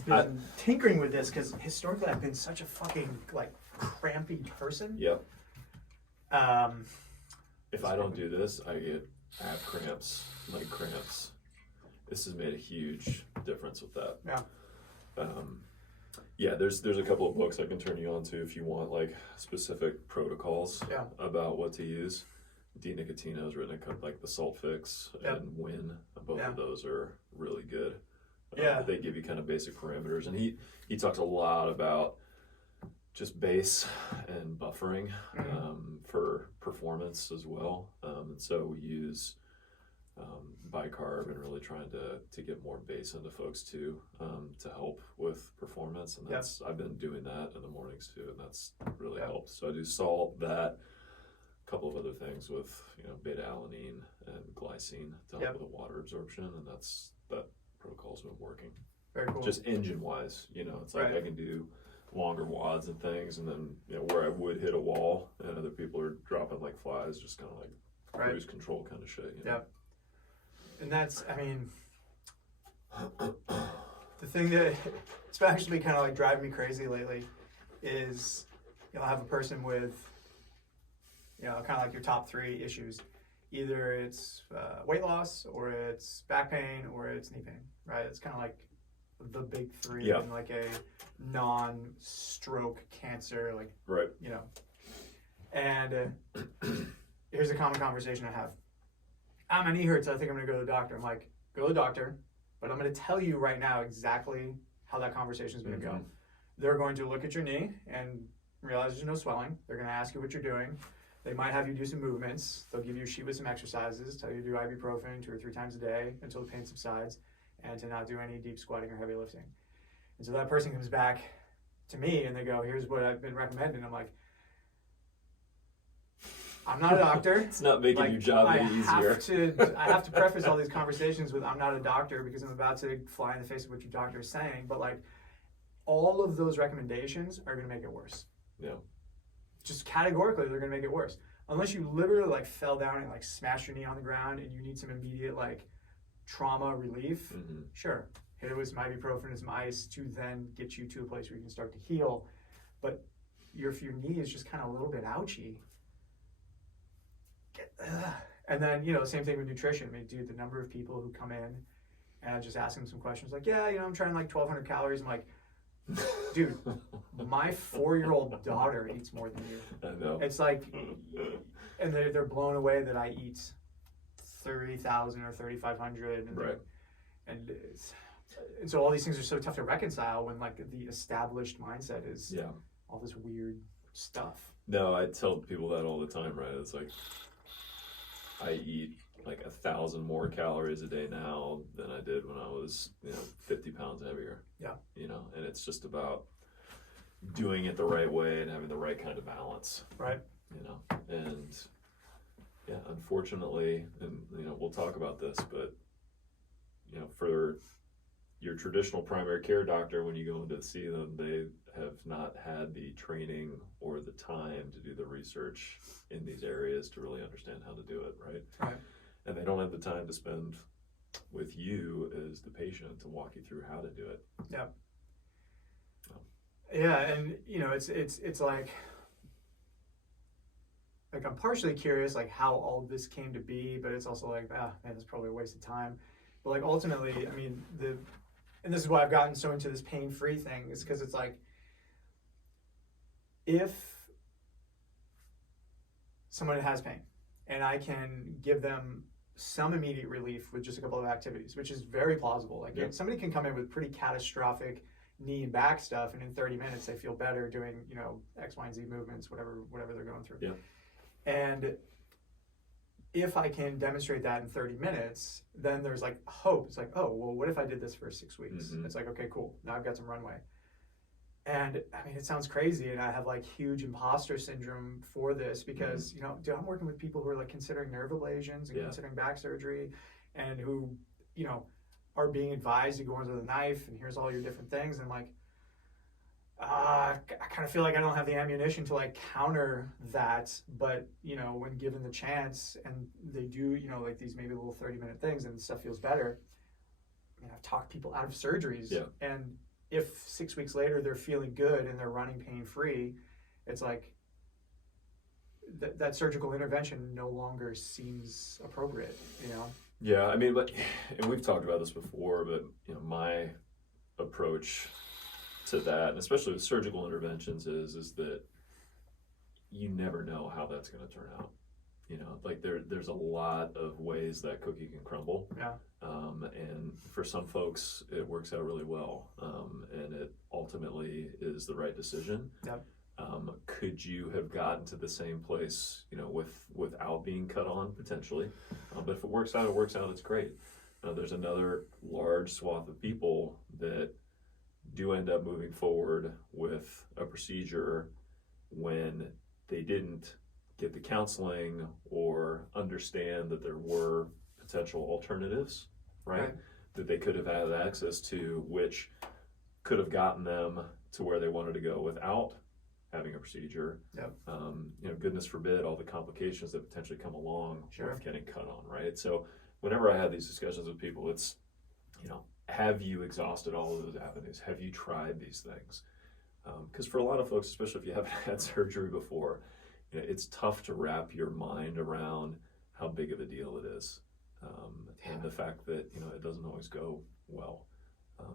been tinkering with this because historically I've been such a fucking like crampy person. Yep. If I don't do this, I have cramps, leg cramps. This has made a huge difference with that. Yeah. There's a couple of books I can turn you on to if you want like specific protocols about what to use. D. Nicotino's written like the Salt Fix and Win. Both of those are really good. They give you kind of basic parameters, and he talks a lot about just base and buffering for performance as well. And so we use bicarb and really trying to get more base into folks too, to help with performance. And that's I've been doing that in the mornings too, and that's really helped. So I do salt, that, a couple of other things with beta alanine and glycine to help with the water absorption, and that protocol's been working. Very cool. Just engine wise, it's like I can do longer wads and things, and then where I would hit a wall and other people are dropping like flies, just kind of like cruise control kind of shit. And that's, I mean, the thing that it's been actually kind of like driving me crazy lately is you'll have a person with kind of like your top 3 issues. Either it's weight loss, or it's back pain, or it's knee pain, right? It's kind of like the big 3 in like a non-stroke cancer, like, And here's a common conversation I have. My knee hurts, I think I'm gonna go to the doctor. I'm like, go to the doctor, but I'm gonna tell you right now exactly how that conversation is gonna go. They're going to look at your knee and realize there's no swelling. They're gonna ask you what you're doing. They might have you do some movements. They'll give you a sheet with some exercises, tell you to do ibuprofen 2 or 3 times a day until the pain subsides, and to not do any deep squatting or heavy lifting. And so that person comes back to me and they go, here's what I've been recommending. I'm like, I'm not a doctor. It's not making your job any easier. I have to preface all these conversations with I'm not a doctor because I'm about to fly in the face of what your doctor is saying. But like, all of those recommendations are going to make it worse. Yeah. Just categorically, they're going to make it worse. Unless you literally like fell down and like smashed your knee on the ground and you need some immediate like trauma relief. Sure. Hit it with some ibuprofen and some ice to then get you to a place where you can start to heal. But if your knee is just kind of a little bit ouchy, and then same thing with nutrition. I mean, dude, the number of people who come in and I just ask them some questions like, I'm trying like 1,200 calories. I'm like, dude, my 4-year-old daughter eats more than you. I know. It's like, and they're blown away that I eat 30,000 or 3,500, and so all these things are so tough to reconcile when like the established mindset is all this weird stuff. No, I tell people that all the time, right? It's like, I eat like 1,000 more calories a day now than I did when I was 50 pounds heavier. And it's just about doing it the right way and having the right kind of balance, and unfortunately, and we'll talk about this, but for your traditional primary care doctor, when you go in to see them, they have not had the training or the time to do the research in these areas to really understand how to do it, right? And they don't have the time to spend with you as the patient to walk you through how to do it. And it's like I'm partially curious like how all of this came to be, but it's also like, man, it's probably a waste of time. But like ultimately, I mean, and this is why I've gotten so into this pain-free thing, is because it's like, if someone has pain and I can give them some immediate relief with just a couple of activities, which is very plausible. Like somebody can come in with pretty catastrophic knee and back stuff, and in 30 minutes they feel better doing X, Y, and Z movements, whatever they're going through. And if I can demonstrate that in 30 minutes, then there's like hope. It's like, oh, well, what if I did this for 6 weeks? It's like, okay, cool. Now I've got some runway. And I mean, it sounds crazy, and I have like huge imposter syndrome for this because, dude, I'm working with people who are like considering nerve ablations and considering back surgery, and who, are being advised to go under the knife and here's all your different things. And I'm like, I kind of feel like I don't have the ammunition to like counter that, but when given the chance and they do, like these maybe little 30-minute things and stuff feels better. I mean, I've talked people out of surgeries, and if 6 weeks later they're feeling good and they're running pain-free, it's like that surgical intervention no longer seems appropriate, you know? Yeah, I mean, but, and we've talked about this before, but, you know, my approach to that, and especially with surgical interventions, is that you never know how that's going to turn out. You know, like there's a lot of ways that cookie can crumble. Yeah. And for some folks, it works out really well, and it ultimately is the right decision. Yep. Could you have gotten to the same place, you know, without being cut on potentially? But if it works out, it's great. There's another large swath of people that do end up moving forward with a procedure when they didn't get the counseling or understand that there were potential alternatives, right? That they could have had access to, which could have gotten them to where they wanted to go without having a procedure. Yep. You know, goodness forbid all the complications that potentially come along Sure. with getting cut on, right? So whenever I have these discussions with people, it's, you know, have you exhausted all of those avenues? Have you tried these things? Because for a lot of folks, especially if you haven't had surgery before, you know, it's tough to wrap your mind around how big of a deal it is, and the fact that, you know, it doesn't always go well.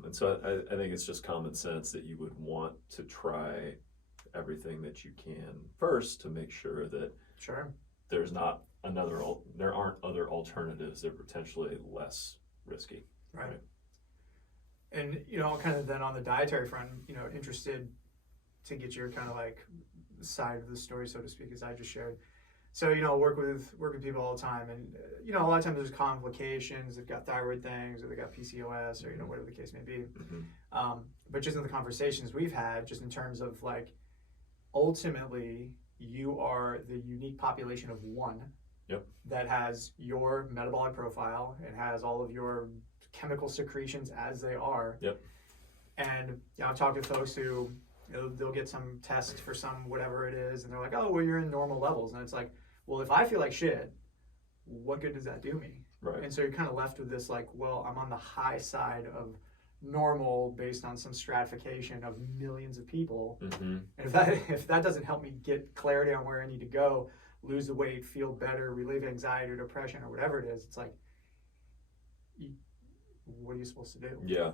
And so I think it's just common sense that you would want to try everything that you can first to make sure that Sure. there aren't other alternatives that are potentially less risky. Right. And, you know, kind of then on the dietary front, you know, interested to get your kind of like side of the story, so to speak, as I just shared. So, you know, work with people all the time, and you know, a lot of times there's complications. They've got thyroid things, or they got PCOS, or you know, whatever the case may be. Mm-hmm. But just in the conversations we've had, just in terms of like, ultimately, you are the unique population of one. Yep. That has your metabolic profile and has all of your chemical secretions as they are. Yep. And you know, I've talked to folks who, you know, they'll get some tests for some whatever it is, and they're like, "Oh, well, you're in normal levels," and it's like, well, if I feel like shit, what good does that do me? Right. And so you're kind of left with this like, well, I'm on the high side of normal based on some stratification of millions of people. Mm-hmm. And if that doesn't help me get clarity on where I need to go, lose the weight, feel better, relieve anxiety or depression or whatever it is, it's like, what are you supposed to do? Yeah,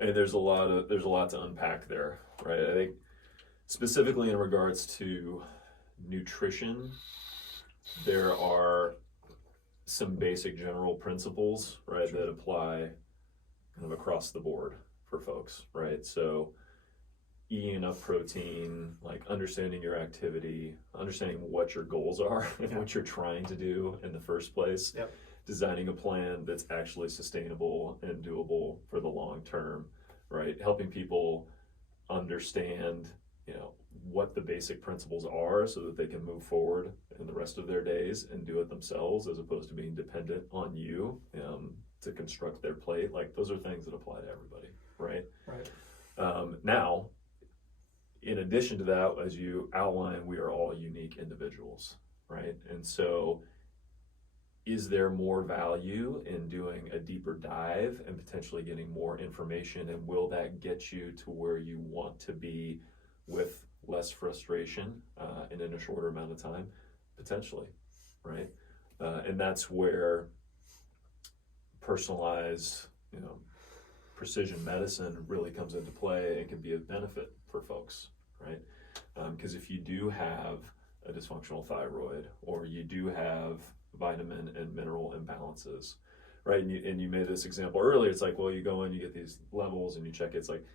and there's a lot to unpack there, right? I think specifically in regards to nutrition, there are some basic general principles, right, that apply kind of across the board for folks, right? So eating enough protein, like understanding your activity, understanding what your goals are and what you're trying to do in the first place. Yep. Designing a plan that's actually sustainable and doable for the long term, right? Helping people understand, you know, what the basic principles are so that they can move forward in the rest of their days and do it themselves, as opposed to being dependent on you to construct their plate. Like, those are things that apply to everybody, right? Right. Now, in addition to that, as you outline, we are all unique individuals, right? And so is there more value in doing a deeper dive and potentially getting more information, and will that get you to where you want to be with less frustration and in a shorter amount of time? Potentially, right? And that's where personalized, you know, precision medicine really comes into play and can be of benefit for folks, right? Because if you do have a dysfunctional thyroid, or you do have vitamin and mineral imbalances, right? And you made this example earlier. It's like, well, you go in, you get these levels and you check it. It's like,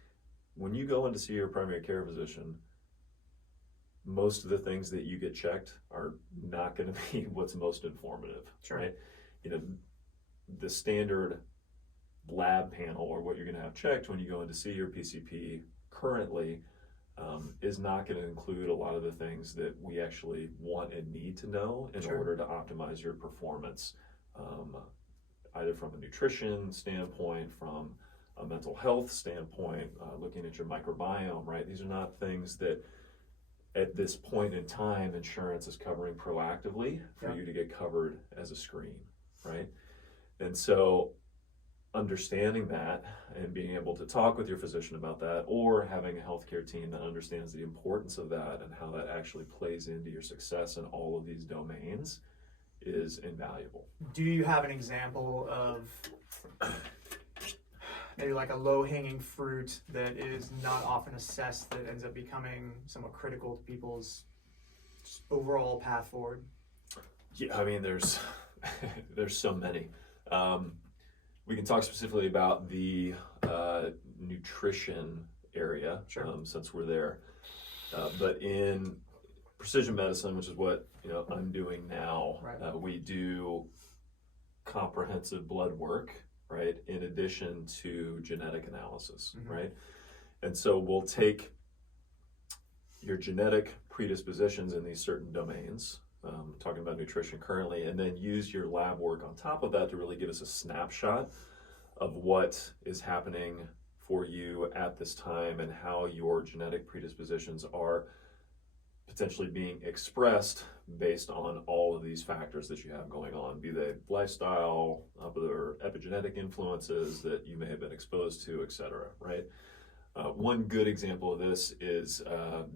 when you go in to see your primary care physician, most of the things that you get checked are not going to be what's most informative, Sure. Right? You know, the standard lab panel, or what you're going to have checked when you go in to see your PCP currently, is not going to include a lot of the things that we actually want and need to know in Sure. order to optimize your performance, either from a nutrition standpoint, from a mental health standpoint, looking at your microbiome, right? These are not things that at this point in time insurance is covering proactively for you to get covered as a screen, right? And so understanding that and being able to talk with your physician about that, or having a healthcare team that understands the importance of that and how that actually plays into your success in all of these domains is invaluable. Do you have an example of maybe like a low-hanging fruit that is not often assessed that ends up becoming somewhat critical to people's overall path forward? Yeah, I mean, there's so many. We can talk specifically about the nutrition area, sure. Since we're there. But in precision medicine, which is what I'm doing now, right. We do comprehensive blood work, right, in addition to genetic analysis, mm-hmm. right? And so we'll take your genetic predispositions in these certain domains, talking about nutrition currently, and then use your lab work on top of that to really give us a snapshot of what is happening for you at this time and how your genetic predispositions are potentially being expressed based on all of these factors that you have going on, be they lifestyle, other epigenetic influences that you may have been exposed to, etc., right? One good example of this is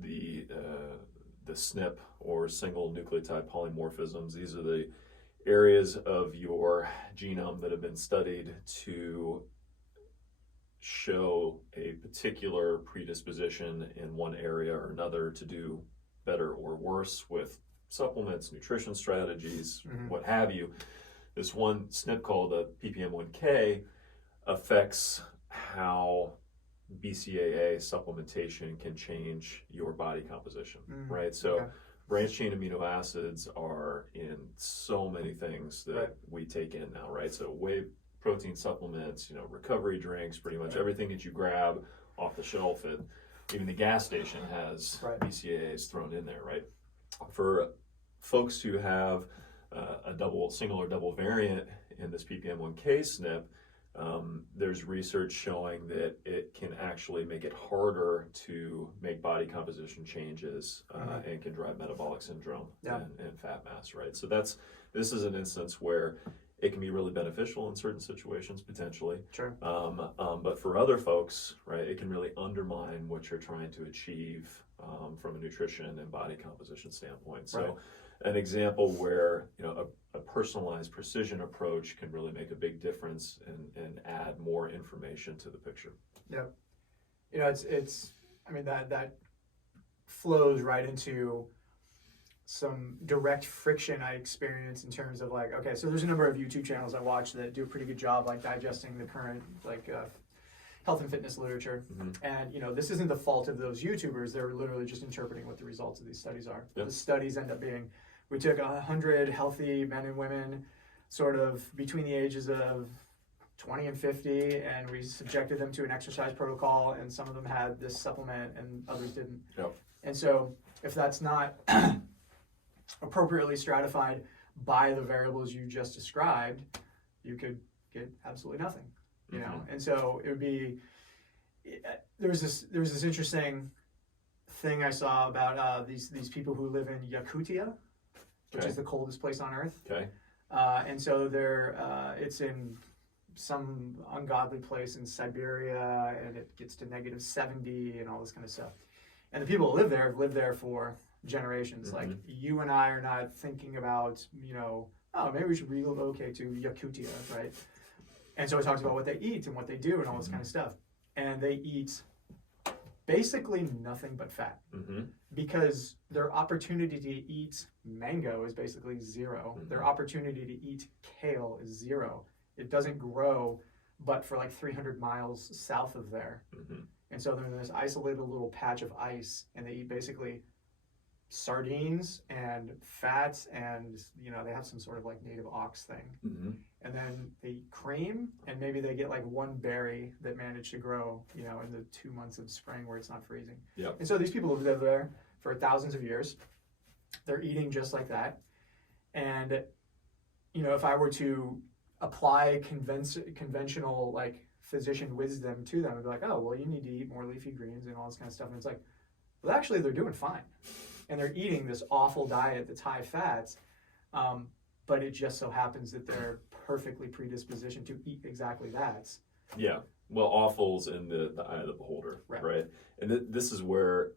the SNP, or single nucleotide polymorphisms. These are the areas of your genome that have been studied to show a particular predisposition in one area or another to do better or worse with supplements, nutrition strategies, mm-hmm. what have you. This one SNP called the PPM1K affects how BCAA supplementation can change your body composition, right? So branched chain amino acids are in so many things that we take in now, right? So whey protein supplements, recovery drinks, pretty much everything that you grab off the shelf at even the gas station has BCAAs thrown in there, right? For folks who have a single or double variant in this PPM1K SNP, there's research showing that it can actually make it harder to make body composition changes and can drive metabolic syndrome and fat mass, right? So this is an instance where it can be really beneficial in certain situations, potentially. Sure. But for other folks, right, it can really undermine what you're trying to achieve from a nutrition and body composition standpoint. So an example where a personalized precision approach can really make a big difference and add more information to the picture. Yeah, it's I mean that flows right into some direct friction I experience in terms of like, okay, so there's a number of YouTube channels I watch that do a pretty good job like digesting the current health and fitness literature. Mm-hmm. And this isn't the fault of those YouTubers. They're literally just interpreting what the results of these studies are. Yep. The studies end up being, we took 100 healthy men and women sort of between the ages of 20 and 50, and we subjected them to an exercise protocol, and some of them had this supplement and others didn't. Yep. And so if that's not appropriately stratified by the variables you just described, you could get absolutely nothing, know? And so it would be, there was this interesting thing I saw about these people who live in Yakutia, which is the coldest place on earth. Okay. And so it's in some ungodly place in Siberia, and it gets to -70 and all this kind of stuff. And the people who live there have lived there for generations. Mm-hmm. Like, you and I are not thinking about, oh, maybe we should relocate to Yakutia, right? And so it talks about what they eat and what they do and all this kind of stuff. And they eat basically nothing but fat, because their opportunity to eat mango is basically zero. Their opportunity to eat kale is zero. It doesn't grow but for like 300 miles south of there. And so they're in this isolated little patch of ice, and they eat basically sardines and fats, and they have some sort of like native ox thing. And then they eat cream, and maybe they get like one berry that managed to grow in the 2 months of spring where it's not freezing. Yep. And so these people have lived there for thousands of years. They're eating just like that. And if I were to apply conventional like physician wisdom to them, I'd be like, oh, well, you need to eat more leafy greens and all this kind of stuff. And it's like, well, actually they're doing fine, and they're eating this awful diet that's high fats, but it just so happens that they're perfectly predispositioned to eat exactly that. Yeah. Well, awful's in the eye of the beholder, right? And this is where,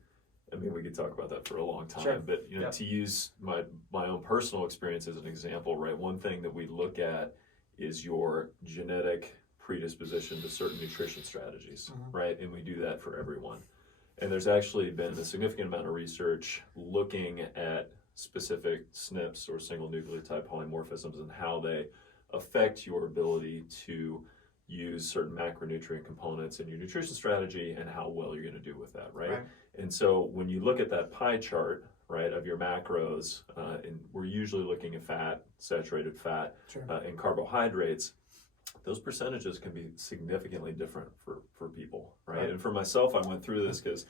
I mean, we could talk about that for a long time, sure. but you know, to use my own personal experience as an example, right? One thing that we look at is your genetic predisposition to certain nutrition strategies, right? And we do that for everyone. And there's actually been a significant amount of research looking at specific SNPs or single nucleotide polymorphisms and how they affect your ability to use certain macronutrient components in your nutrition strategy and how well you're going to do with that, right? And so when you look at that pie chart, right, of your macros, and we're usually looking at fat, saturated fat, and carbohydrates, those percentages can be significantly different for people, right? And for myself, I went through this because,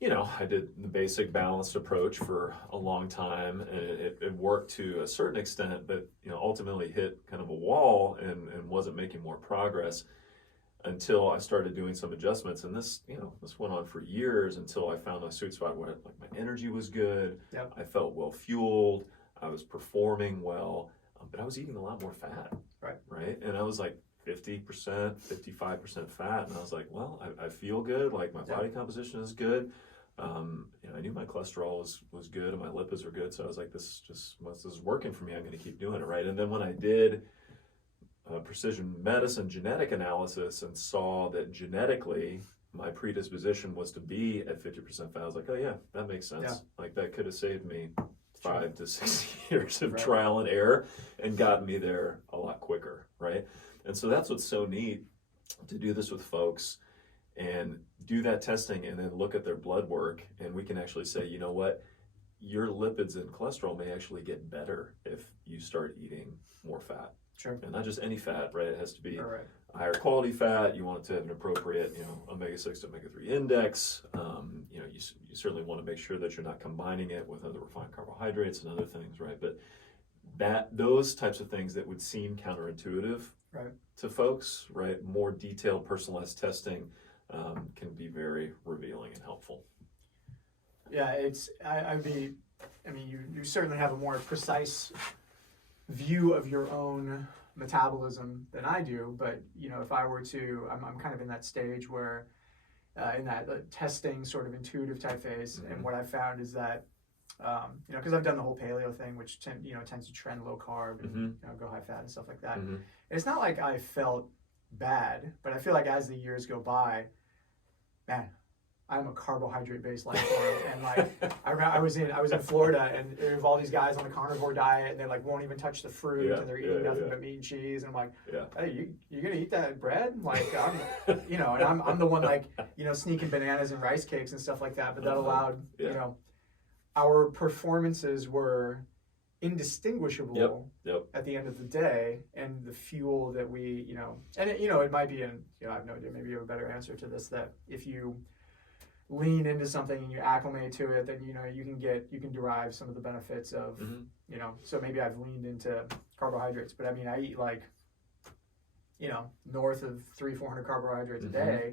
you know, I did the basic balanced approach for a long time, and it worked to a certain extent, but, you know, ultimately hit kind of a wall and wasn't making more progress until I started doing some adjustments. And this, you know, this went on for years until I found my sweet spot where like my energy was good, I felt well fueled, I was performing well, but I was eating a lot more fat, right? And I was like 50%, 55% fat, and I was like, well, I feel good, like my body composition is good. You know, I knew my cholesterol was good and my lipids were good, so I was like, this is working for me. I'm going to keep doing it, right? And then when I did precision medicine genetic analysis and saw that genetically my predisposition was to be at 50% fat, I was like, oh yeah, that makes sense. Like that could have saved me 5 to 6 years of trial and error and gotten me there a lot quicker, right? And so that's what's so neat, to do this with folks and do that testing and then look at their blood work, and we can actually say, you know what, your lipids and cholesterol may actually get better if you start eating more fat. And not just any fat, right? It has to be a higher quality fat. You want it to have an appropriate, you know, omega-6 to omega-3 index. You know, you certainly want to make sure that you're not combining it with other refined carbohydrates and other things, right? But those types of things that would seem counterintuitive to folks, right? More detailed, personalized testing can be very revealing and helpful. Yeah, I mean, you certainly have a more precise view of your own metabolism than I do, but you know, if I were to, I'm kind of in that stage where in that testing sort of intuitive type phase, and what I found is that you know, because I've done the whole paleo thing, which tends to trend low carb and you know, go high fat and stuff like that. And it's not like I felt bad, but I feel like as the years go by, man, I'm a carbohydrate-based life form, and like I was in Florida, and there were all these guys on a carnivore diet, and they like won't even touch the fruit, and they're eating nothing but meat and cheese, and I'm like, hey, you gonna eat that bread? Like I'm, you know, and I'm the one like, you know, sneaking bananas and rice cakes and stuff like that, but that allowed, you know, our performances were indistinguishable at the end of the day, and the fuel that we, you know, and it, you know, it might be you know, I have no idea, maybe you have a better answer to this, that if you lean into something and you acclimate to it, then you know you can derive some of the benefits of you know. So maybe I've leaned into carbohydrates, but I mean, I eat like, you know, north of 300-400 carbohydrates a day,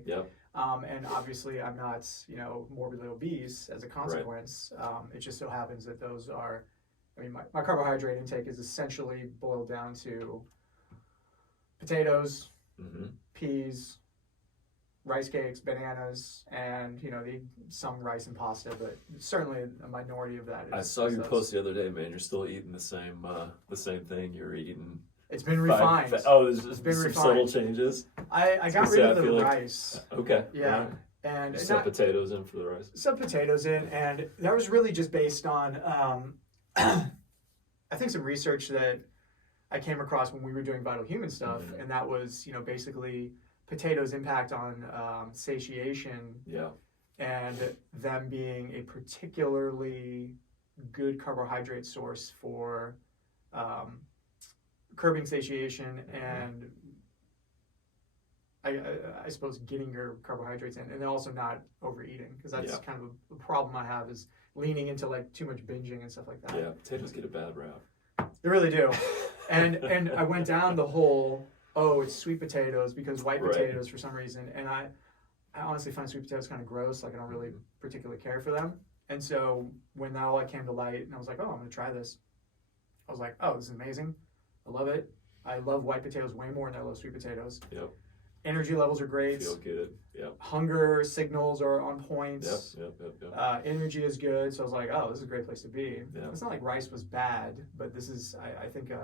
and obviously I'm not, you know, morbidly obese as a consequence. It just so happens that those are, I mean, my carbohydrate intake is essentially boiled down to potatoes, peas, rice cakes, bananas, and you know, some rice and pasta, but certainly a minority of that. I saw your post the other day, man. You're still eating the same thing you're eating. It's been refined. There's been some subtle changes. I got rid of the rice. Okay. Yeah. Right. And you set potatoes in for the rice. Some potatoes in, and that was really just based on I think some research that I came across when we were doing Vital Human stuff, and that was, you know, basically potatoes' impact on satiation, and them being a particularly good carbohydrate source for curbing satiation and I suppose getting your carbohydrates in, and then also not overeating, because that's kind of a problem I have, is leaning into like too much binging and stuff like that. Yeah, potatoes get a bad rap. They really do. And I went down the whole, it's sweet potatoes because white potatoes for some reason, and I honestly find sweet potatoes kind of gross. Like I don't really particularly care for them. And so when that all came to light, and I was like, I'm going to try this. I was like, oh, this is amazing. I love it. I love white potatoes way more than I love sweet potatoes. Yep. Energy levels are great. Feel good. Yep. Hunger signals are on point. Yep. Energy is good. So I was like, oh, this is a great place to be. Yeah. It's not like rice was bad, but this is, I think, an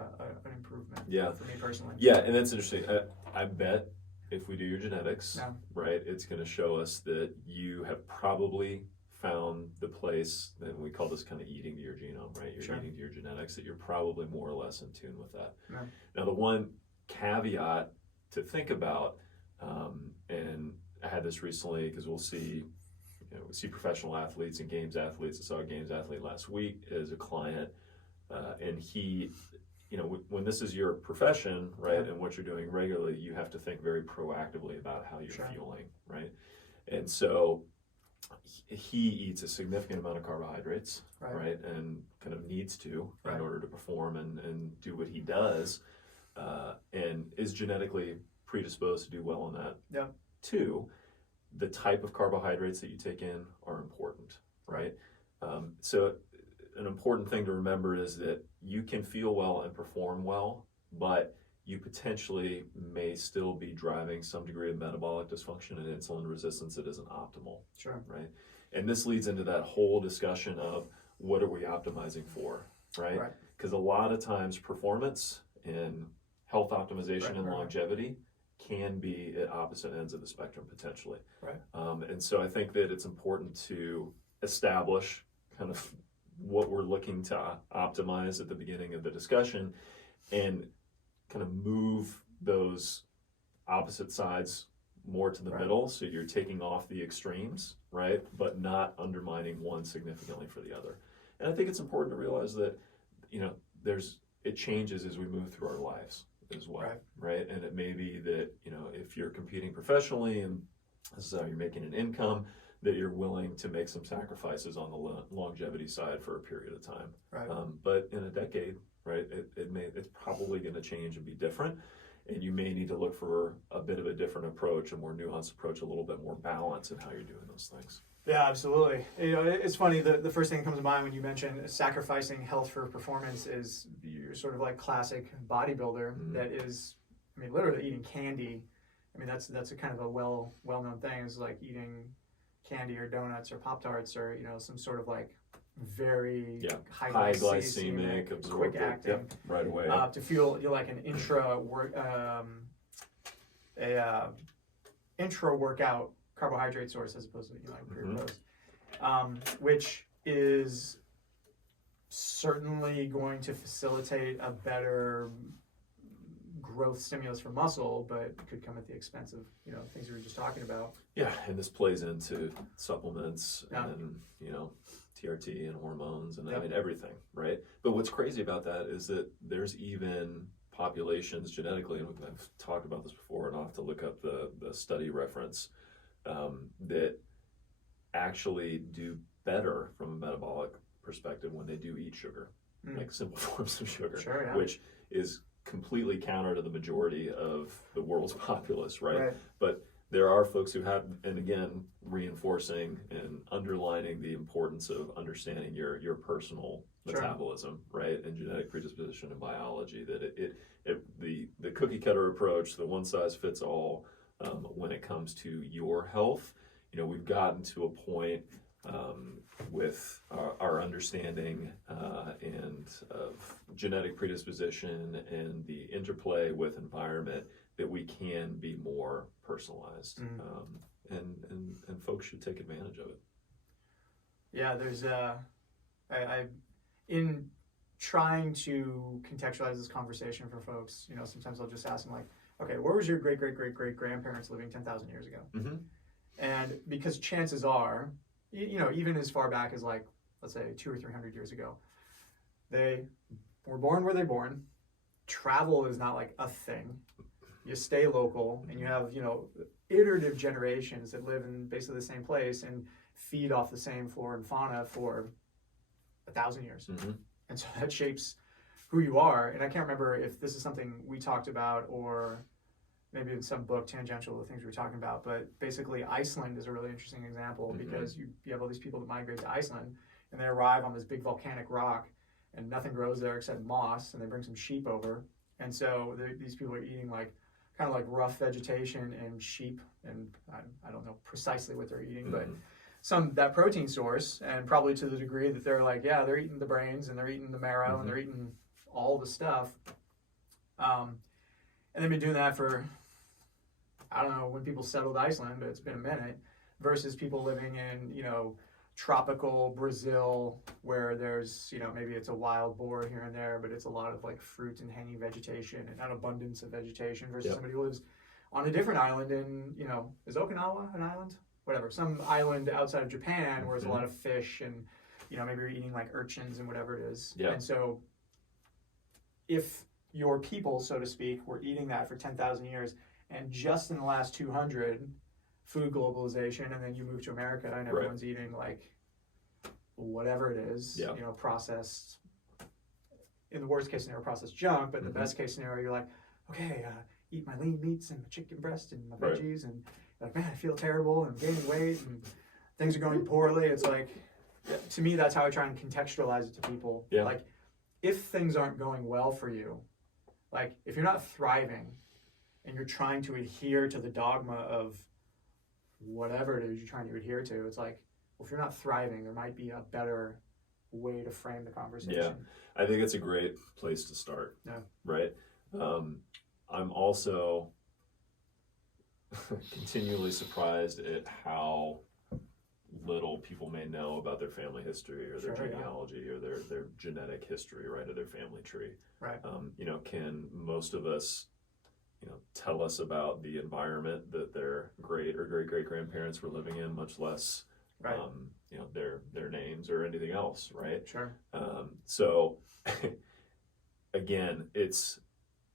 improvement for me personally. Yeah, and that's interesting. I bet if we do your genetics, Yeah. right, it's going to show us that you have probably found the place, and we call this kind of eating to your genome, right? You're eating to your genetics, that you're probably more or less in tune with that. Yeah. Now, the one caveat to think about, and I had this recently because we see professional athletes and games athletes. I saw a games athlete last week as a client, and he, when this is your profession, right, and what you're doing regularly, you have to think very proactively about how you're feeling, right? And so he eats a significant amount of carbohydrates, right, and kind of needs to in order to perform and do what he does, and is genetically predisposed to do well on that. Yeah. Two, the type of carbohydrates that you take in are important, right? So an important thing to remember is that you can feel well and perform well, but you potentially may still be driving some degree of metabolic dysfunction and insulin resistance that isn't optimal. Sure. Right? And this leads into that whole discussion of what are we optimizing for, right? Because a lot of times performance and health optimization and longevity can be at opposite ends of the spectrum potentially. And so I think that it's important to establish kind of what we're looking to optimize at the beginning of the discussion and kind of move those opposite sides more to the middle, so you're taking off the extremes, right, but not undermining one significantly for the other. And I think it's important to realize that it changes as we move through our lives as well, right? And it may be that if you're competing professionally and this is how you're making an income, that you're willing to make some sacrifices on the longevity side for a period of time. But in a decade, right, it's probably going to change and be different, and you may need to look for a bit of a different approach, a more nuanced approach, a little bit more balance in how you're doing those things. Yeah, absolutely. It's funny, the first thing that comes to mind when you mention sacrificing health for performance is you're sort of like classic bodybuilder that is, literally eating candy. That's a kind of a well-known thing, is like eating candy or donuts or Pop-Tarts or, some sort of like very high glycemic, quick acting, right away, to feel like an intra workout carbohydrate source as opposed to pre or post, which is certainly going to facilitate a better growth stimulus for muscle, but it could come at the expense of things we were just talking about. Yeah, and this plays into supplements and TRT and hormones and everything, right? But what's crazy about that is that there's even populations genetically, and I've talked about this before, and I'll have to look up the study reference, that actually do better from a metabolic perspective when they do eat sugar, like simple forms of sugar, which is completely counter to the majority of the world's populace, right? But there are folks who have, and again, reinforcing and underlining the importance of understanding your personal metabolism, right, and genetic predisposition and biology, that the cookie cutter approach, the one size fits all, when it comes to your health, we've gotten to a point with our understanding and of genetic predisposition and the interplay with environment that we can be more personalized, and folks should take advantage of it. Yeah, there's I in trying to contextualize this conversation for folks, sometimes I'll just ask them like, okay, where was your great grandparents living 10,000 years ago? And because chances are, even as far back as like, let's say 200 or 300 years ago, they were born where they're born. Travel is not like a thing. You stay local, and you have, iterative generations that live in basically the same place and feed off the same flora and fauna for 1,000 years. And so that shapes who you are. And I can't remember if this is something we talked about or maybe in some book tangential to the things we were talking about, but basically Iceland is a really interesting example because you have all these people that migrate to Iceland and they arrive on this big volcanic rock and nothing grows there except moss, and they bring some sheep over, and so these people are eating like kind of like rough vegetation and sheep, and I don't know precisely what they're eating, but that protein source, and probably to the degree that they're like, yeah, they're eating the brains and they're eating the marrow and they're eating all the stuff, and they've been doing that for, I don't know when people settled Iceland, but it's been a minute, versus people living in, you know, tropical Brazil, where there's, you know, maybe it's a wild boar here and there, but it's a lot of like fruit and hanging vegetation and an abundance of vegetation, versus somebody who lives on a different island in, you know, is Okinawa an island? Whatever, some island outside of Japan where there's a lot of fish, and, you know, maybe you're eating like urchins and whatever it is. And so if your people, so to speak, were eating that for 10,000 years, and just in the last 200, food globalization, and then you move to America and everyone's eating like whatever it is, you know, processed, in the worst case scenario, processed junk, but in the best case scenario, you're like, okay, eat my lean meats and my chicken breast and my veggies, and like, man, I feel terrible, and I'm gaining weight, and things are going poorly. It's like, to me, that's how I try and contextualize it to people. Like, if things aren't going well for you, like if you're not thriving and you're trying to adhere to the dogma of whatever it is you're trying to adhere to, it's like, well, if you're not thriving, there might be a better way to frame the conversation. Yeah, I think it's a great place to start. Right? I'm also continually surprised at how little people may know about their family history or their genealogy or their genetic history, right, of their family tree. You know, can most of us, you know, tell us about the environment that their great or great grandparents were living in, much less, you know, their names or anything else, right? So, again, it's,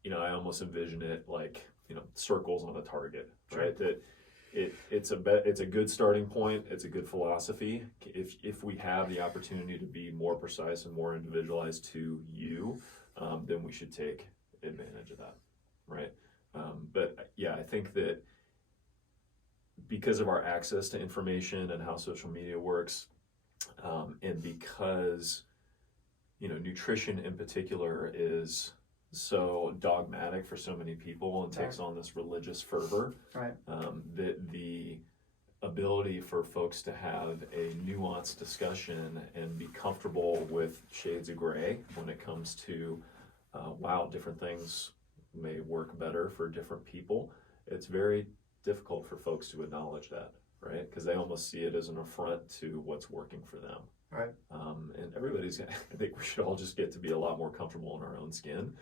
you know, I almost envision it like, you know, circles on a target, right? That it's a good starting point. It's a good philosophy. If we have the opportunity to be more precise and more individualized to you, then we should take advantage of that, right? But yeah, I think that because of our access to information and how social media works, and because, you know, nutrition in particular is so dogmatic for so many people and takes on this religious fervor, that the ability for folks to have a nuanced discussion and be comfortable with shades of gray when it comes to, wow, different things may work better for different people. It's very difficult for folks to acknowledge that, right? Because they almost see it as an affront to what's working for them. And everybody's, I think we should all just get to be a lot more comfortable in our own skin,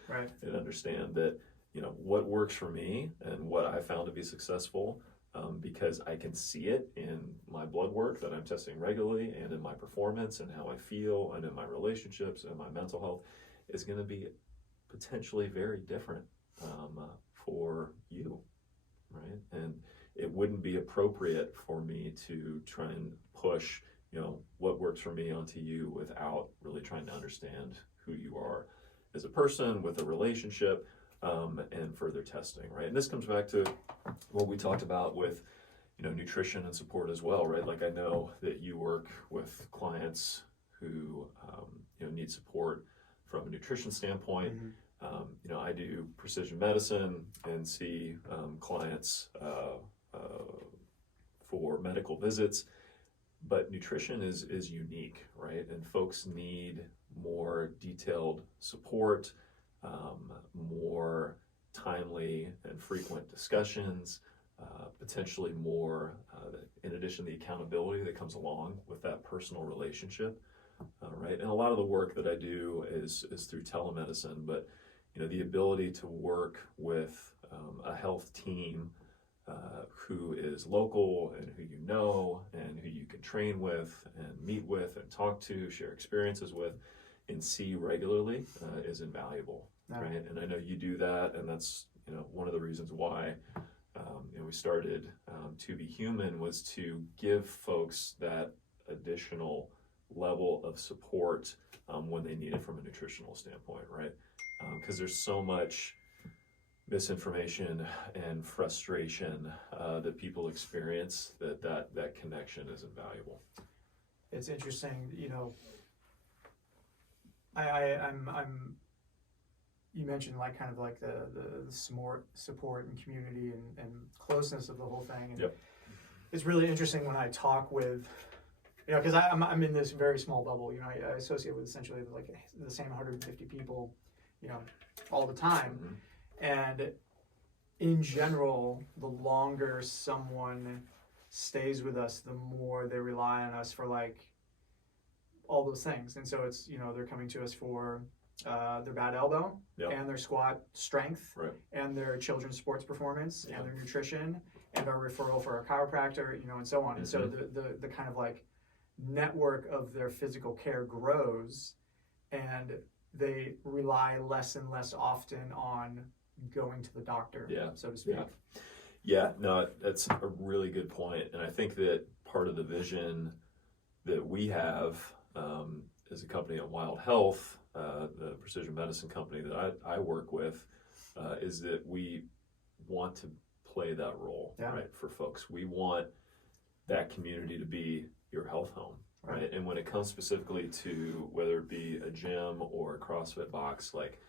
and understand that, you know, what works for me and what I found to be successful, because I can see it in my blood work that I'm testing regularly, and in my performance and how I feel, and in my relationships and my mental health, is going to be potentially very different for you, right? And it wouldn't be appropriate for me to try and push, you know, what works for me onto you without really trying to understand who you are as a person with a relationship, and further testing, right? And this comes back to what we talked about with, you know, nutrition and support as well, right? Like, I know that you work with clients who, you know, need support from a nutrition standpoint. You know, I do precision medicine and see clients for medical visits. But nutrition is unique, right? And folks need more detailed support, more timely and frequent discussions, potentially more, in addition to the accountability that comes along with that personal relationship, right? And a lot of the work that I do is through telemedicine, but, you know, the ability to work with a health team who is local and who you know and who you can train with and meet with and talk to, share experiences with, and see regularly is invaluable, right? And I know you do that, and that's, you know, one of the reasons why you know, we started To Be Human, was to give folks that additional level of support when they need it from a nutritional standpoint, right? Because there's so much misinformation and frustration that people experience, that connection is invaluable. It's interesting, you know, I'm you mentioned like kind of like the support and community and closeness of the whole thing. And yep. It's really interesting when I talk with, because I'm in this very small bubble. I associate with essentially like the same 150 people, all the time. Mm-hmm. And in general, the longer someone stays with us, the more they rely on us for like all those things. And so it's, they're coming to us for their bad elbow, yep. and their squat strength, right. and their children's sports performance, yeah. and their nutrition, and our referral for a chiropractor, and so on. Mm-hmm. And so the kind of like network of their physical care grows, and they rely less and less often on going to the doctor, yeah. so to speak. Yeah, no, that's a really good point. And I think that part of the vision that we have as a company at Wild Health, the precision medicine company that I work with, is that we want to play that role, yeah. right, for folks. We want that community to be your health home, right? And when it comes specifically to whether it be a gym or a CrossFit box, like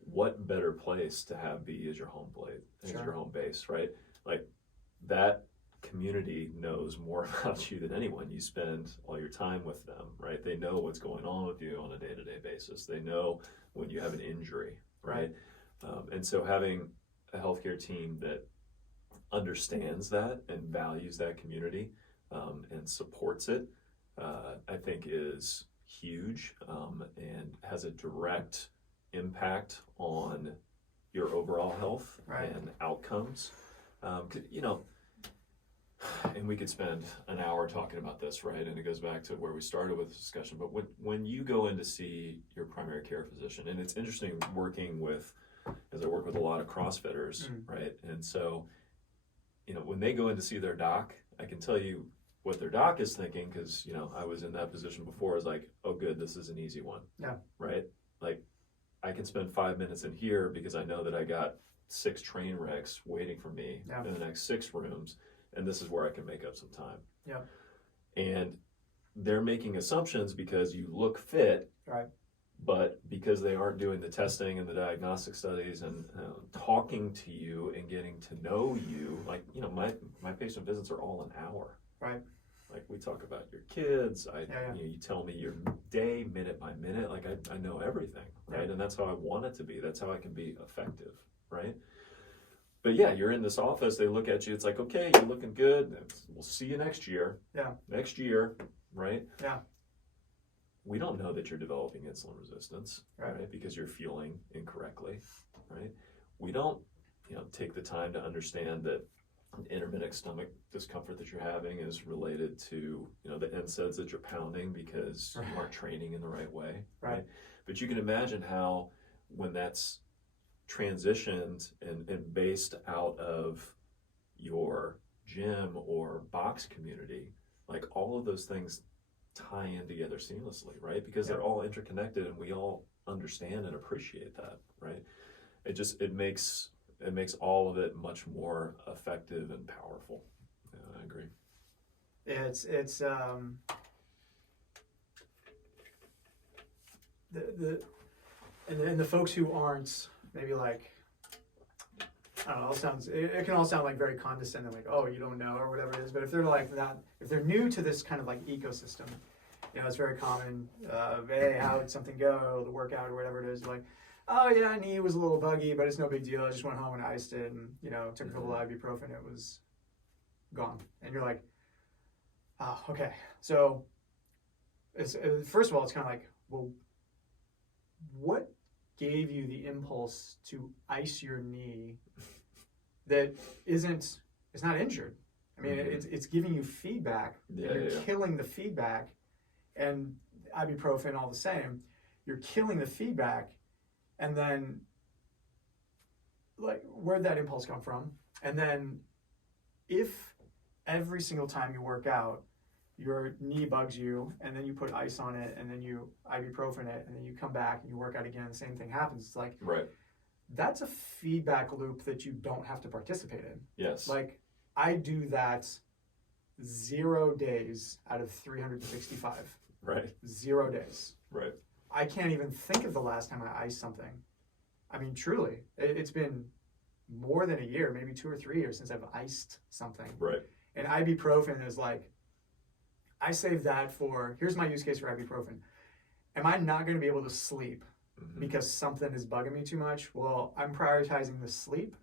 what better place to have be as your home plate, as sure. your home base, right? Like that community knows more about you than anyone. You spend all your time with them, right? They know what's going on with you on a day-to-day basis. They know when you have an injury, right? And so having a healthcare team that understands that and values that community and supports it, I think is huge and has a direct impact on your overall health and outcomes. And we could spend an hour talking about this, right? And it goes back to where we started with the discussion. But when you go in to see your primary care physician, and it's interesting working with, as I work with a lot of CrossFitters, right? And so, when they go in to see their doc, I can tell you what their doc is thinking, because, I was in that position before. Is like, oh, good, this is an easy one. Yeah. Right? Like, I can spend 5 minutes in here because I know that I got 6 train wrecks waiting for me in the next 6 rooms, and this is where I can make up some time. Yeah. And they're making assumptions because you look fit, right? But because they aren't doing the testing and the diagnostic studies and talking to you and getting to know you, like, my patient visits are all an hour. Right. Like, we talk about your kids. You tell me your day minute by minute. Like, I know everything, right? And that's how I want it to be. That's how I can be effective, right? But yeah, you're in this office. They look at you. It's like, okay, you're looking good. We'll see you next year. Yeah. Next year, right? Yeah. We don't know that you're developing insulin resistance, right? Because you're fueling incorrectly, right? We don't, take the time to understand that intermittent stomach discomfort that you're having is related to, the NSAIDs that you're pounding because you aren't training in the right way, right? But you can imagine how when that's transitioned and based out of your gym or box community, like all of those things tie in together seamlessly, right? Because they're all interconnected and we all understand and appreciate that, right? It makes all of it much more effective and powerful. I agree. It's the folks who aren't maybe like, I don't know, it can all sound like very condescending, like, oh, you don't know or whatever it is. But if they're like that, if they're new to this kind of like ecosystem, it's very common. Hey, how did something go? The workout or whatever it is, like, oh yeah, knee was a little buggy, but it's no big deal. I just went home and iced it, and took a couple of ibuprofen. It was gone. And you're like, oh, okay. So, first of all, it's kind of like, well, what gave you the impulse to ice your knee that it's not injured? I mean, it's giving you feedback. You're killing the feedback, and ibuprofen all the same. You're killing the feedback, and then, like, where'd that impulse come from? And then, if every single time you work out, your knee bugs you, and then you put ice on it, and then you ibuprofen it, and then you come back and you work out again, the same thing happens. It's like, that's a feedback loop that you don't have to participate in. Yes. Like, I do that 0 days out of 365. Right. 0 days. Right. I can't even think of the last time I iced something. I mean, truly, it's been more than a year, maybe 2 or 3 years since I've iced something. Right. And ibuprofen is like, I save that for, here's my use case for ibuprofen. Am I not going to be able to sleep because something is bugging me too much? Well, I'm prioritizing the sleep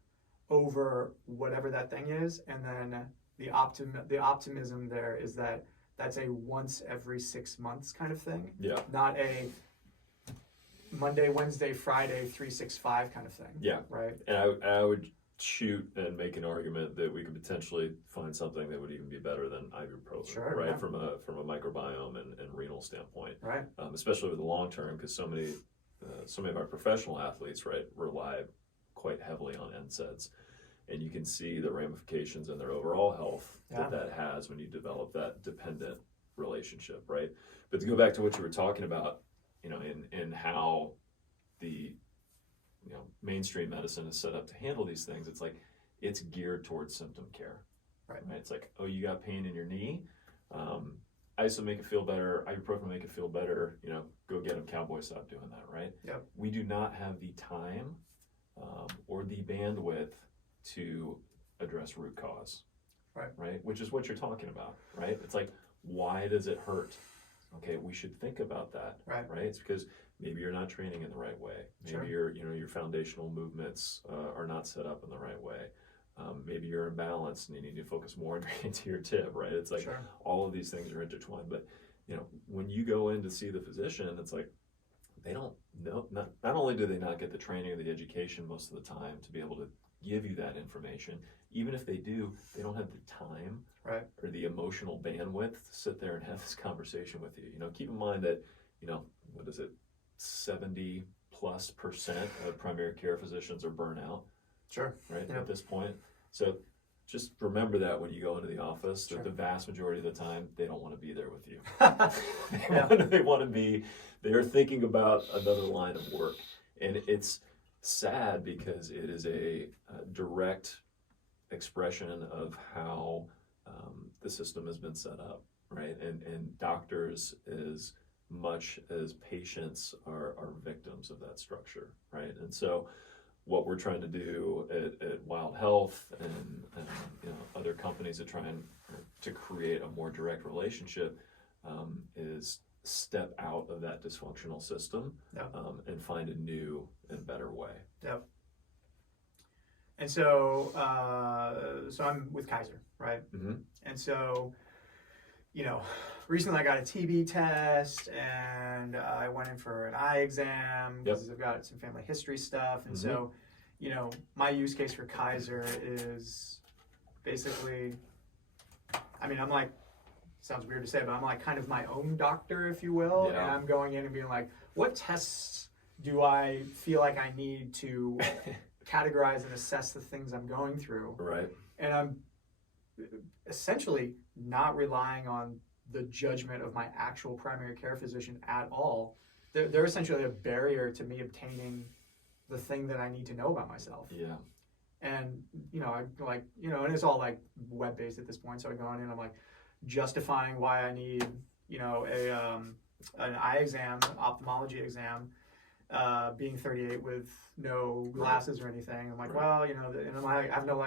over whatever that thing is. And then the optimism there is that that's a once every 6 months kind of thing. Yeah. Not a Monday, Wednesday, Friday, 365 kind of thing. Yeah. Right. And I would shoot and make an argument that we could potentially find something that would even be better than ibuprofen, sure, right? Yeah. From a microbiome and renal standpoint, right? Especially with the long term, because so many of our professional athletes, right, rely quite heavily on NSAIDs, and you can see the ramifications in their overall health that has when you develop that dependent relationship, right? But to go back to what you were talking about, in how the mainstream medicine is set up to handle these things, it's like it's geared towards symptom care, right? It's like, oh, you got pain in your knee, ice will make it feel better, ibuprofen will make it feel better, go get them, cowboy, stop doing that, right? Yep. We do not have the time or the bandwidth to address root cause, right? Which is what you're talking about, right? It's like, why does it hurt? Okay, we should think about that, right? It's because maybe you're not training in the right way. Maybe your foundational movements are not set up in the right way. Maybe you're imbalanced and you need to focus more into your tib, right? It's like all of these things are intertwined. But when you go in to see the physician, it's like they don't know. Not only do they not get the training or the education most of the time to be able to give you that information, even if they do, they don't have the time or the emotional bandwidth to sit there and have this conversation with you. Keep in mind that, what is it, 70+% of primary care physicians are burnout. Sure. Right, at this point. So just remember that when you go into the office, that the vast majority of the time, they don't want to be there with you. They're thinking about another line of work. And it's sad because it is a direct expression of how the system has been set up, right? And doctors, as much as patients, are victims of that structure, right? And so what we're trying to do at Wild Health and other companies that try to create a more direct relationship is step out of that dysfunctional system and find a new and better way. Yep. And so, so I'm with Kaiser, right? Mm-hmm. And so, recently I got a TB test and I went in for an eye exam because I've got some family history stuff. And so, my use case for Kaiser is basically, I'm like, sounds weird to say, but I'm like kind of my own doctor, if you will. And I'm going in and being like, what tests do I feel like I need to categorize and assess the things I'm going through? Right. And I'm essentially not relying on the judgment of my actual primary care physician at all. They're essentially a barrier to me obtaining the thing that I need to know about myself. Yeah. And, and it's all like web-based at this point. So I go in and I'm like justifying why I need, an eye exam, ophthalmology exam, being 38 with no glasses or anything. I'm like, well, and I'm like, I have no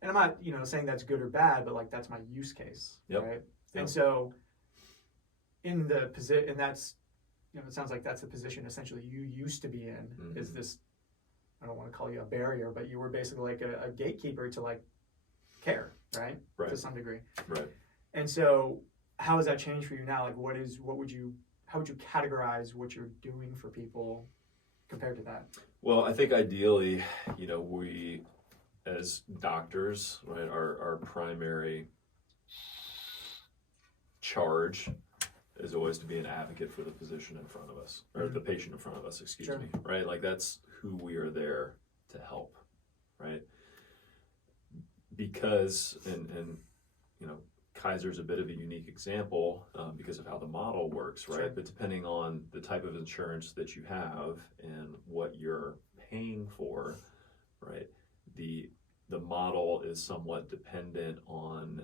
and I'm not, saying that's good or bad, but like that's my use case, right? Yep. And so in the position, and that's, it sounds like that's the position essentially you used to be in, is this, I don't want to call you a barrier, but you were basically like a gatekeeper to like care, right? To some degree. Right. And so how has that changed for you now? Like how would you categorize what you're doing for people compared to that? Well, I think ideally, we as doctors, right, our primary charge is always to be an advocate for the physician in front of us, or the patient in front of us, excuse me, right? Like that's who we are there to help, right? Because, and Kaiser's a bit of a unique example because of how the model works, right? But depending on the type of insurance that you have and what you're paying for, right, the model is somewhat dependent on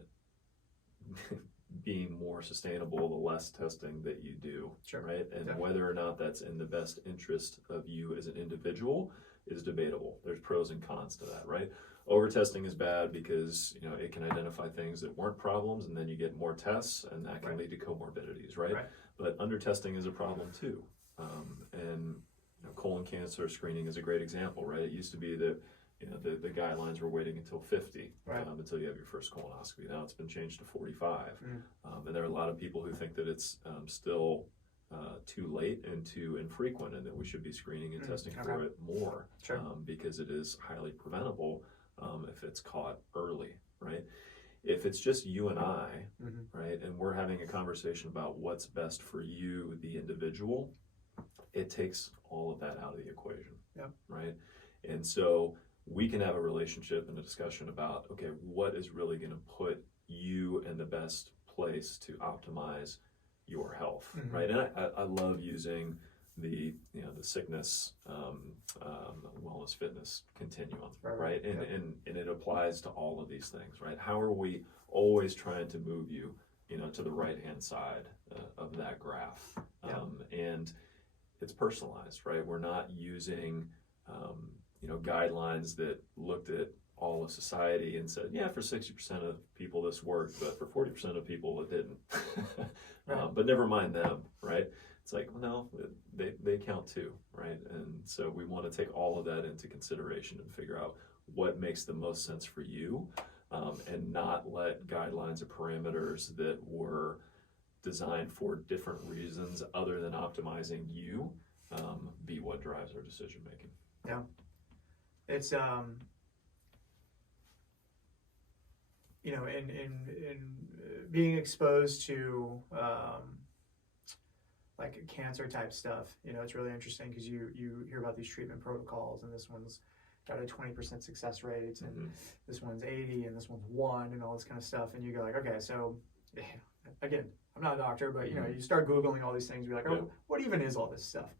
being more sustainable the less testing that you do, Sure. right? And Definitely. whether or not that's in the best interest of you as an individual is debatable. There's pros and cons to that, right? Over-testing is bad because, you know, it can identify things that weren't problems, and then you get more tests, and that can Right. lead to comorbidities, right? Right. But under-testing is a problem too. And you know, colon cancer screening is a great example, right? It used to be that, you know, the guidelines were waiting until 50, Right. until you have your first colonoscopy. Now it's been changed to 45. Mm. And there are a lot of people who think that it's still too late and too infrequent, and that we should be screening and testing for Okay. it more, Sure. because it is highly preventable if it's caught early, right? If it's just you and I, right, and we're having a conversation about what's best for you, the individual, it takes all of that out of the equation, Yep. right? And so we can have a relationship and a discussion about, okay, what is really going to put you in the best place to optimize your health, right? And I love using the, you know, the sickness, wellness, fitness continuum, right? And it applies to all of these things, right? How are we always trying to move you, you know, to the right-hand side of that graph? And it's personalized, right? We're not using, you know, guidelines that looked at all of society and said, yeah, for 60% of people this worked, but for 40% of people it didn't. But never mind them, right? It's like, well, no, they count too, right? And so we want to take all of that into consideration and figure out what makes the most sense for you, and not let guidelines or parameters that were designed for different reasons other than optimizing you be what drives our decision making. Yeah. It's you know, in being exposed to like cancer type stuff, you know, it's really interesting because you hear about these treatment protocols, and this one's got a 20% success rate, and this one's 80, and this one's 1, and all this kind of stuff, and you go like, okay, so again, I'm not a doctor, but you know, you start Googling all these things, you're like, oh, what even is all this stuff?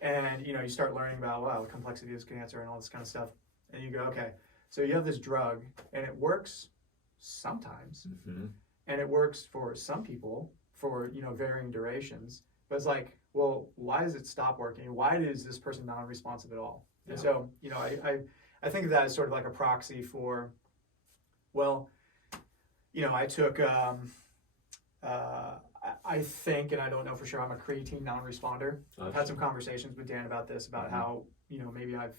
And you know, you start learning about, wow, the complexity of cancer and all this kind of stuff, and you go, okay, so you have this drug, and it works sometimes, and it works for some people for, you know, varying durations, but it's like, well, why does it stop working? Why is this person non-responsive at all? And so, you know, I think of that as sort of like a proxy for, well, you know, I took I think, and I don't know for sure, I'm a creatine non-responder. I've had some conversations with Dan about this, about how, you know, maybe I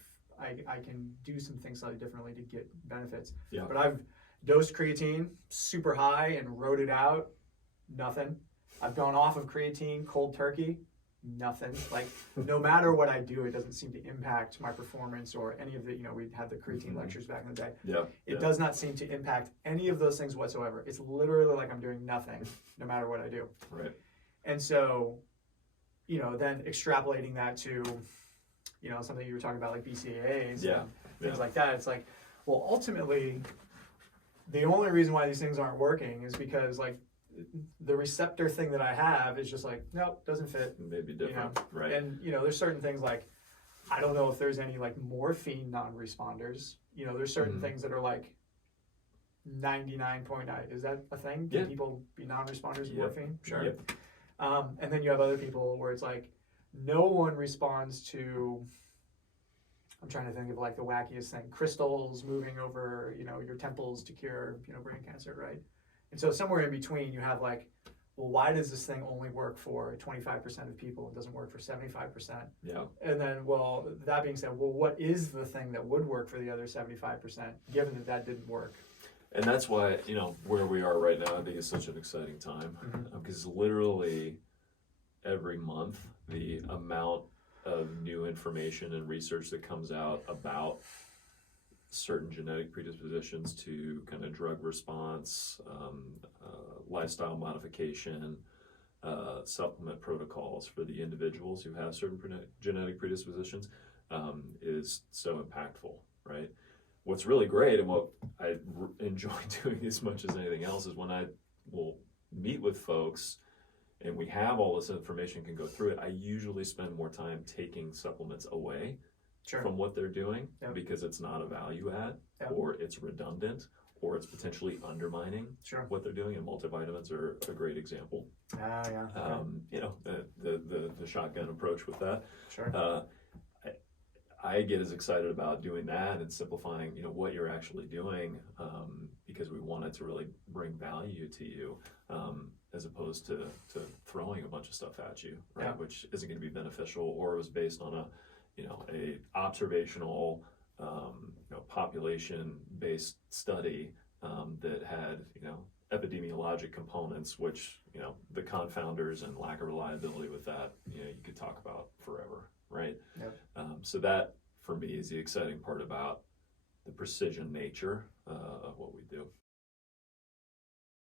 can do some things slightly differently to get benefits. But I've dosed creatine super high and wrote it out, nothing. I've gone off of creatine cold turkey, nothing. Like, no matter what I do, it doesn't seem to impact my performance or any of the, you know, we had the creatine lectures back in the day. It does not seem to impact any of those things whatsoever. It's literally like I'm doing nothing, no matter what I do. Right. And so, you know, then extrapolating that to, you know, something you were talking about, like BCAAs and things like that. It's like, well, ultimately, the only reason why these things aren't working is because, like, the receptor thing that I have is just like, nope, doesn't fit. Maybe different, you know? Right? And you know, there's certain things like, I don't know if there's any like morphine non-responders. You know, there's certain things that are like 99.9. Is that a thing? Can people be non-responders to morphine? Sure. And then you have other people where it's like, no one responds to, I'm trying to think of like the wackiest thing, crystals moving over, you know, your temples to cure, you know, brain cancer, right? And so somewhere in between, you have like, well, why does this thing only work for 25% of people and doesn't work for 75%? And then, well, that being said, well, what is the thing that would work for the other 75%, given that that didn't work? And that's why, you know, where we are right now, I think is such an exciting time, because literally every month, the amount of new information and research that comes out about certain genetic predispositions to kind of drug response, lifestyle modification, supplement protocols for the individuals who have certain genetic predispositions is so impactful, right? What's really great and what I enjoy doing as much as anything else is when I will meet with folks and we have all this information, can go through it, I usually spend more time taking supplements away from what they're doing because it's not a value add or it's redundant or it's potentially undermining Sure. what they're doing, and multivitamins are a great example. Yeah. Okay. You know, the shotgun approach with that. Sure. I get as excited about doing that and simplifying, you know, what you're actually doing, because we want it to really bring value to you, as opposed to throwing a bunch of stuff at you, right? Yeah. Which isn't going to be beneficial, or was based on a, you know, a observational, you know, population-based study that had, you know, epidemiologic components, which, you know, the confounders and lack of reliability with that, you know, you could talk about forever, right? Yep. So that, for me, is the exciting part about the precision nature of what we do.